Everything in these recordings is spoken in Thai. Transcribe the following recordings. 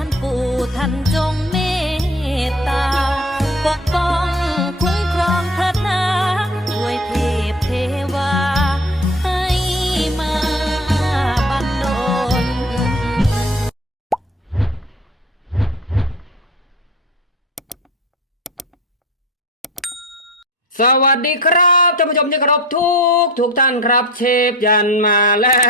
านปู่ท่านจงเมตตา ปกป้องคุ้มครองทัดนาด้วยเทพเทวา ให้มาบันดลสวัสดีครับท่านผู้ชมที่เคารพทุกทุกท่านครับ เชฟยันมาแล้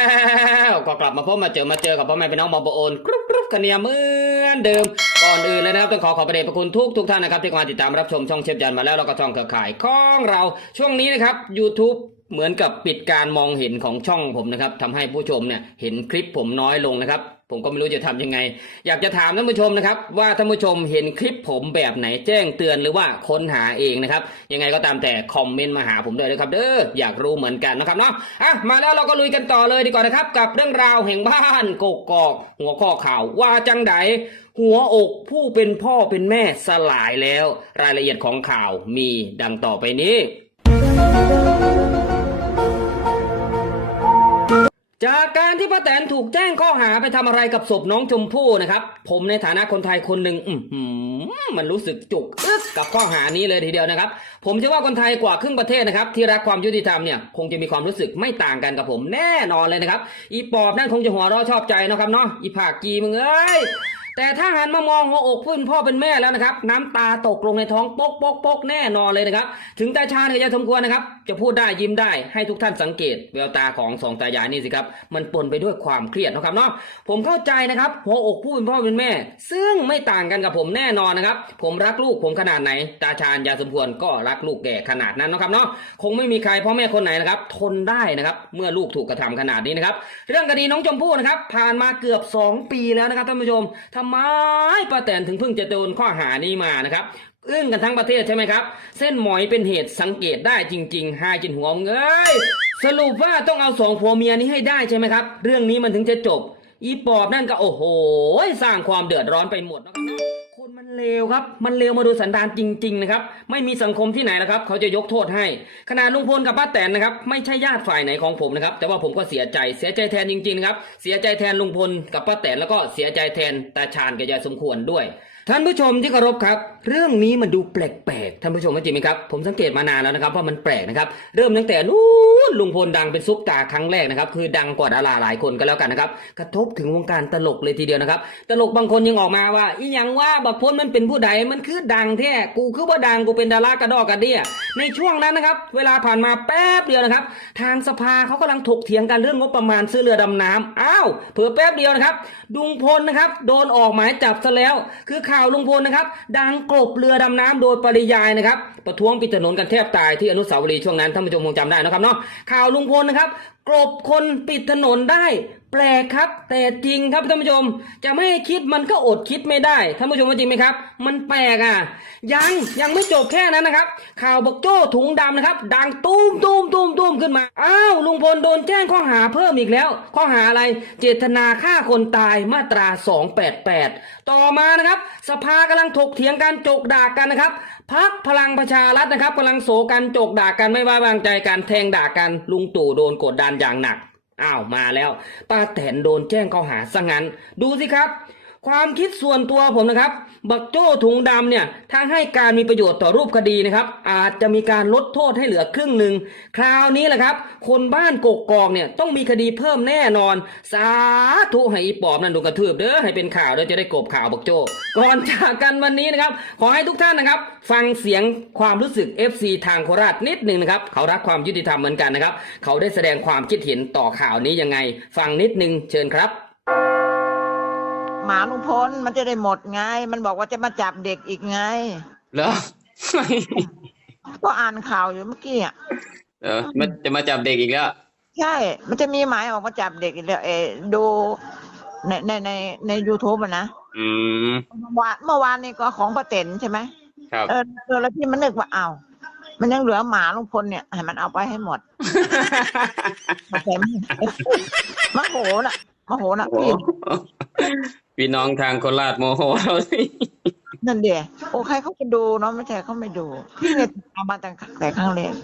ว ก็กลับมาพบมาเจอมาเจอกับพ่อแม่พี่น้องมอปโอนกรุ๊ป คะแนเนียเหมือนเดิม ก่อนอื่นเลยนะครับต้องขอขอบพระเดชพระคุณทุกทุกท่านนะครับที่มาติดตามรับชมช่องเชฟยันมาแล้วเราก็ช่องเครือข่ายของเราช่วงนี้นะครับ YouTube เหมือนกับปิดการมองเห็นของช่องผมนะครับทำให้ผู้ชมเนี่ยเห็นคลิปผมน้อยลงนะครับ ผมก็ไม่รู้จะทำยังไง อยากจะถามท่านผู้ชมนะครับ ว่าท่านผู้ชมเห็นคลิปผมแบบไหนแจ้งเตือนหรือว่าค้นหาเองนะครับ ยังไงก็ตามแต่คอมเมนต์มาหาผมด้วยนะครับเด้ออยากรู้เหมือนกันนะครับเนาะอะมาแล้วเราก็ลุยกันต่อเลยดีกว่านะครับ กับเรื่องราวแห่งบ้านกกอก หัวข้อข่าวว่าจังไดหัวอกผู้เป็นพ่อเป็นแม่สลายแล้ว รายละเอียดของข่าวมีดังต่อไปนี้ จากการที่ป้าแตนถูกแจ้งข้อหาไปทำอะไรกับศพน้องชมพู่นะครับ ผมในฐานะคนไทยคนหนึ่งมันรู้สึกจุกอึกกับข้อหานี้เลยทีเดียวนะครับ ผมเชื่อว่าคนไทยกว่าครึ่งประเทศนะครับ ที่รักความยุติธรรมเนี่ยคงจะมีความรู้สึกไม่ต่างกันกับผมแน่นอนเลยนะครับ อีปอบนั่นคงจะหัวเราะชอบใจนะครับเนาะอีผากกีมึงเอ้ย แต่ถ้าหันมามองหัวอกผู้เป็นพ่อเป็นแม่แล้วนะครับ น้ำตาตกลงในท้องปกปกปกแน่นอนเลยนะครับ ถึงตาชาญกับยายสมควรนะครับ จะพูดได้ยิ้มได้ให้ทุกท่านสังเกตแววตาของสองตายายนี่สิครับ มันปนไปด้วยความเครียดนะครับเนาะผมเข้าใจนะครับหัวอกผู้เป็นพ่อเป็นแม่ ซึ่งไม่ต่างกันกับผมแน่นอนนะครับ ผมรักลูกผมขนาดไหน ตาชาญยาสมควรก็รักลูกแก่ขนาดนั้นนะครับเนาะคงไม่มีใครพ่อแม่คนไหนนะครับ ทนได้นะครับ เมื่อลูกถูกกระทำขนาดนี้นะครับ เรื่องคดีน้องชมพู่นะครับ ผ่านมาเกือบ 2 ปีแล้วนะครับท่านผู้ชมทำไมป้าแตนถึงเพิ่งจะโดนข้อหานี้มานะครับอึ้งกันทั้งประเทศใช่ไหมครับ เส้นหมอยเป็นเหตุสังเกตได้จริงๆหายจินหัวเงยสรุปว่าต้องเอาสองผัวเมียนี้ให้ได้ใช่ไหมครับ เรื่องนี้มันถึงจะจบ อีปอบนั่นก็โอ้โห สร้างความเดือดร้อนไปหมดนะครับ เลวครับ มันเลวมาดูสันดานจริง ๆ นะครับ ไม่มีสังคมที่ไหนนะครับ เขาจะยกโทษให้ขนาดลุงพลกับป้าแตนนะครับ ไม่ใช่ญาติฝ่ายไหนของผมนะครับ แต่ว่าผมก็เสียใจ เสียใจแทนจริงๆนะครับ เสียใจแทนลุงพลกับป้าแตนแล้วก็เสียใจแทนตาชาญกับยายสมควรด้วย ท่านผู้ชมที่เคารพครับ เรื่องนี้มันดูแปลกๆท่านผู้ชมว่าจริงไหมครับผมสังเกตมานานแล้วนะครับว่ามันแปลกนะครับเริ่มตั้งแต่นู้นลุงพลดังเป็นซุปตาครั้งแรกนะครับคือดังกว่าดาราหลายคนก็แล้วกันนะครับกระทบถึงวงการตลกเลยทีเดียวนะครับตลกบางคนยังออกมาว่าอีหยังว่าบักพลมันเป็นผู้ใดมันคือดังแท้กูคือว่าดังกูเป็นดารากระดอกกระเดี้ยในช่วงนั้นนะครับเวลาผ่านมาแป๊บเดียวนะครับ ทางสภาเขากำลังถกเถียงกันเรื่องงบประมาณซื้อเรือดำน้ำอ้าวเผื่อแป๊บเดียวนะครับลุงพลนะครับโดนออกหมายจับซะแล้วคือข่าวาลุงพลนะครับ ดังกลบเรือดำน้ำโดยปริยายนะครับ ประท้วงปิดถนนกันแทบตายที่อนุสาวรีย์ช่วงนั้นท่านผู้ชมคงจำได้นะครับเนาะข่าวลุงพลนะครับกลบคนปิดถนนได้ แปลกครับ แต่จริงครับท่านผู้ชม จะไม่ให้คิดมันก็อดคิดไม่ได้ท่านผู้ชมว่าจริงไหมครับ มันแปลกอะ ยังยังไม่จบแค่นั้นนะครับ ข่าวบอกโจ้ถุงดำนะครับ ดังตุ้มตุ้มตุ้มตุ้มขึ้นมาอ้าวลุงพลโดนแจ้งข้อหาเพิ่มอีกแล้ว ข้อหาอะไรเจตนาฆ่าคนตายมาตรา 288 ต่อมานะครับ สภากำลังถกเถียงกันจกด่ากันนะครับพักพลังประชารัฐนะครับกำลังโศกันจกด่ากันไม่ไว้วางใจกันแทงด่ากันลุงตู่โดนกดดันอย่างหนัก อ้าวมาแล้วป้าแตนโดนแจ้งข้อหาซะงั้น ดูสิครับ ความคิดส่วนตัวผมนะครับ บักโจ้ถุงดำเนี่ยถ้าให้การมีประโยชน์ต่อรูปคดีนะครับ อาจจะมีการลดโทษให้เหลือครึ่งหนึ่งคราวนี้แหละครับ คนบ้านกกกอกเนี่ยต้องมีคดีเพิ่มแน่นอน สาธุให้อีปอบนั่นดนกระทืบเด้อให้เป็นข่าวเด้อจะได้กบข่าวบักโจ้ก่อนจากกันวันนี้นะครับ ขอให้ทุกท่านนะครับ ฟังเสียงความรู้สึก FC ทางโคราชนิดหนึ่งนะครับเขารักความยุติธรรมเหมือนกันนะครับ เขาได้แสดงความคิดเห็นต่อข่าวนี้ยังไง ฟังนิดนึงเชิญครับ หมาลุงพลมันจะได้หมดไง มันบอกว่าจะมาจับเด็กอีกไง เหรอ ก็อ่านข่าวอยู่เมื่อกี้อะเออมันจะมาจับเด็กอีกแล้ว ใช่ มันจะมีหมายออกมาจับเด็กอีกแล้วเออดูในในในในยูทูบอะนะอืมเมื่อวานเมื่อวานนี่ก็ของประเต็นใช่ไหมครับ เออเออแล้วพี่มันนึกว่าอ้าวมันยังเหลือหมาลุงพลเนี่ยให้มันเอาไปให้หมด มาแถมมาโหน่ะมาโหน่ะโอ้พี่ พี่น้องทางโคราชโมโหเราสินั่นเดียโอ้ใครเขาจะดูเนาะไม่ใช่เขาไม่ดู พี่เนี่ยเอามาตั้งแต่ครั้งแรก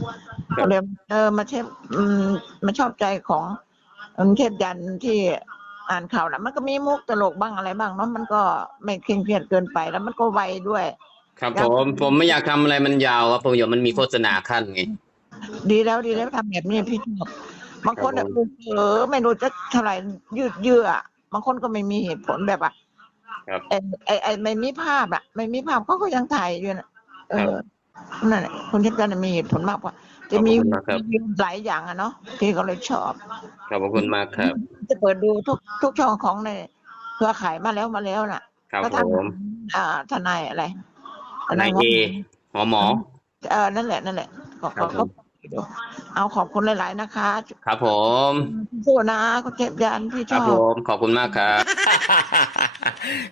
ก็เลยเออมาเชฟอืมมาชอบใจของอืมเทพยันที่อ่านข่าวนะมันก็มีมุกตลกบ้างอะไรบ้างเนาะมันก็ไม่เคร่งเครียดเกินไปแล้วมันก็ไวด้วย ครับผมผมไม่อยากทำอะไรมันยาวครับผมเดี๋ยวมันมีโฆษณาขั้นไง ดีแล้วดีแล้วทำแบบนี้พี่ชอบบางคนครับอะผมเออไม่รู้จะเท่าไหร่ยืดเยื้อ บางคนก็ไม่มีเหตุผลแบบอะครับ ไอ้ไอ้ไอ้ไม่มีภาพอะ ไม่มีภาพเขาก็ยังถ่ายอยู่นะเอครัอบนั่นแหละคุณเทพจันทร์มีเหตุผลมากกว่า จะมีขอบคุณมากครับ มีหลายอย่างอะเนาะที่เขาเลยชอบ ขอบคุณมากครับ จะเปิดดูทุกทุกช่องของในเครือข่ายมาแล้วมาแล้วน่ะครับก็ผทางมอ่าทนายอะไรทนายเอหมอหมอ เออนั่นแหละนั่นแหละก็ครัก็บผมก็ดู เอาขอบคุณหลาย ๆ นะคะครับผมสู้นะคุณเทพยันพี่คชรับอผบมขอบคุณมากครับ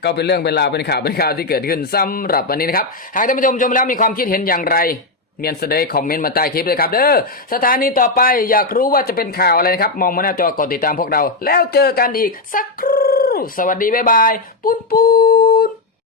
ก็เป็นเรื่องเป็นราวเป็นข่าวเป็นข่าวที่เกิดขึ้นสำหรับวันนี้นะครับ หากท่านผู้ชมชมแล้วมีความคิดเห็นอย่างไรเมียนเสดคอมเมนต์มาใต้คลิปเลยครับเด้อสถานีต่อไปอยากรู้ว่าจะเป็นข่าวอะไรนะครับ มองมาหน้าจอกดติดตามพวกเรา แล้วเจอกันอีกสักครู่สวัสดีบ๊ายบายปุ้นปุ้น